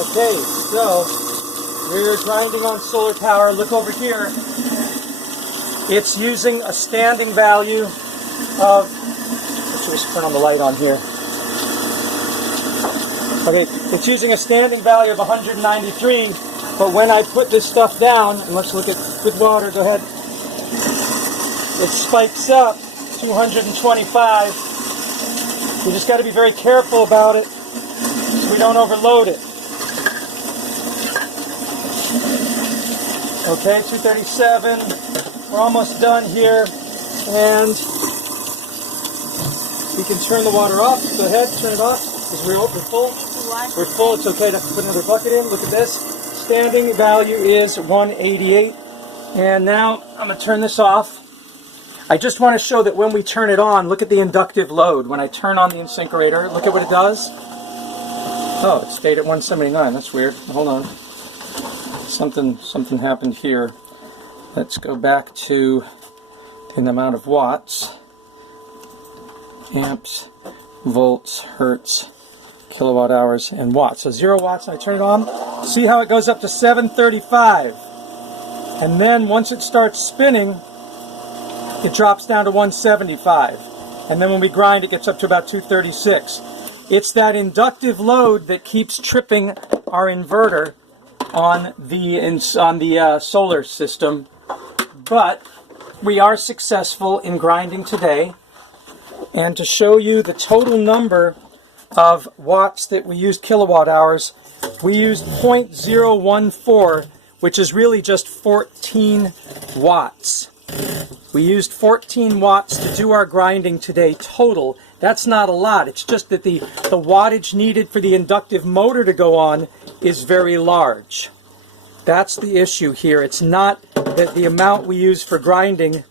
Okay, so we're grinding on solar power. Look over here. It's using a standing value of, let's just turn on the light on here. Okay, it's using a standing value of 193, but when I put this stuff down, and let's look at with water, go ahead, it spikes up 225. You just got to be very careful about it so we don't overload it. Okay, 237. We're almost done here, and we can turn the water off. Go ahead, turn it off, because we're full. We're full. It's okay to put another bucket in. Look at this. Standing value is 188. And now I'm going to turn this off. I just want to show that when we turn it on, look at the inductive load. When I turn on the incinerator, look at what it does. Oh, it stayed at 179. That's weird. Hold on. Something happened here. Let's go back to the amount of watts. Amps, volts, hertz, kilowatt hours, and watts. So 0 watts, and I turn it on. See how it goes up to 735. And then once it starts spinning, it drops down to 175. And then when we grind, it gets up to about 236. It's that inductive load that keeps tripping our inverter on the solar system. But we are successful in grinding today. And to show you the total number of watts that we used, kilowatt hours, we used 0.014, which is really just 14 watts. We used 14 watts to do our grinding today total. That's not a lot. It's just that the wattage needed for the inductive motor to go on is very large. That's the issue here. It's not that the amount we use for grinding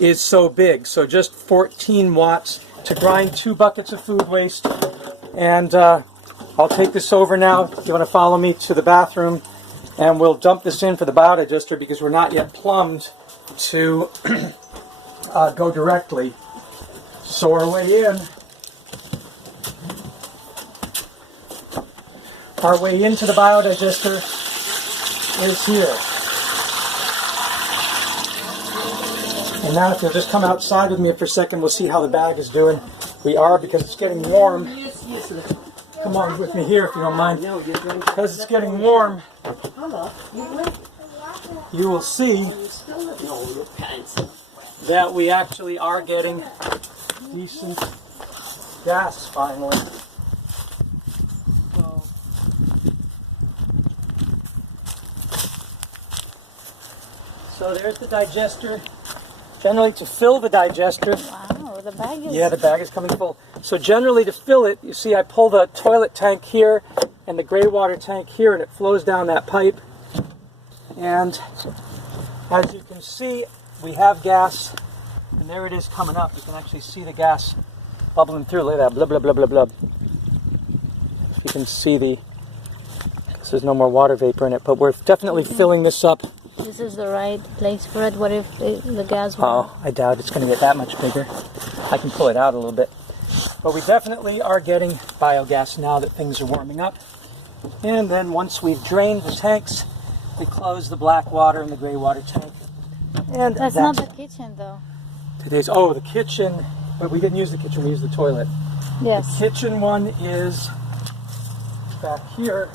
is so big. So just 14 watts to grind 2 buckets of food waste. And I'll take this over now. If you want to follow me to the bathroom, and we'll dump this in for the biodigester because we're not yet plumbed to go directly. So our way into the biodigester is here. And now if you'll just come outside with me for a second, we'll see how the bag is doing. We are, because it's getting warm. Come on with me here if you don't mind. Because it's getting warm, you will see that we actually are getting decent gas finally. So there's the digester. Generally, to fill the digester, wow, the bag is... Yeah, the bag is coming full. So generally, to fill it, you see I pull the toilet tank here and the gray water tank here, and it flows down that pipe. And as you can see, we have gas, and there it is coming up. You can actually see the gas bubbling through. Look at that, blub, blub, blub, blub, blub. If you can see because there's no more water vapor in it, but we're definitely filling this up. This is the right place for it. What if the gas... Oh, I doubt it's going to get that much bigger. I can pull it out a little bit. But we definitely are getting biogas now that things are warming up. And then once we've drained the tanks, we close the black water and the gray water tank. And that's not the kitchen, though. The kitchen, but we didn't use the kitchen, we used the toilet. Yes. The kitchen one is back here.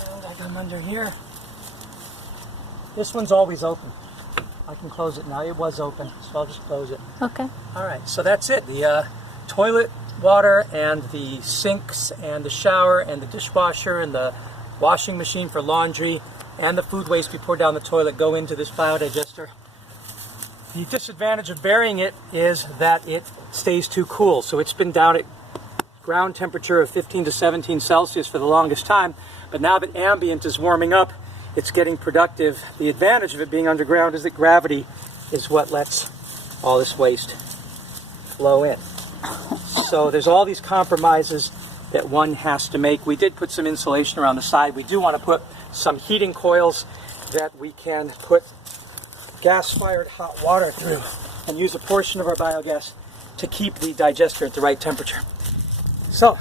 And I got them under here. This one's always open. I can close it now. It was open, so I'll just close it. Okay. All right, so that's it. The toilet water and the sinks and the shower and the dishwasher and the washing machine for laundry and the food waste we pour down the toilet go into this biodigester. The disadvantage of burying it is that it stays too cool. So it's been down at ground temperature of 15 to 17 Celsius for the longest time, but now that ambient is warming up, it's getting productive. The advantage of it being underground is that gravity is what lets all this waste flow in. So there's all these compromises that one has to make. We did put some insulation around the side. We do want to put some heating coils that we can put gas-fired hot water through and use a portion of our biogas to keep the digester at the right temperature. So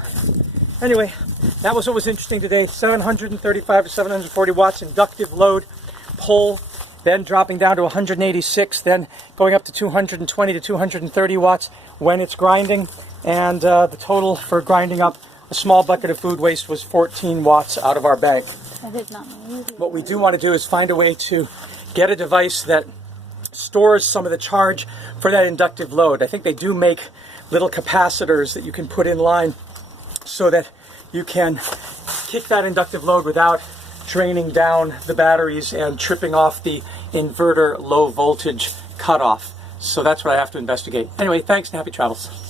Anyway, that was what was interesting today. 735 to 740 watts inductive load pull, then dropping down to 186, then going up to 220 to 230 watts when it's grinding. And the total for grinding up a small bucket of food waste was 14 watts out of our bank. I did not know. What we do want to do is find a way to get a device that stores some of the charge for that inductive load. I think they do make little capacitors that you can put in line so that you can kick that inductive load without draining down the batteries and tripping off the inverter low voltage cutoff. So that's what I have to investigate. Anyway, thanks and happy travels.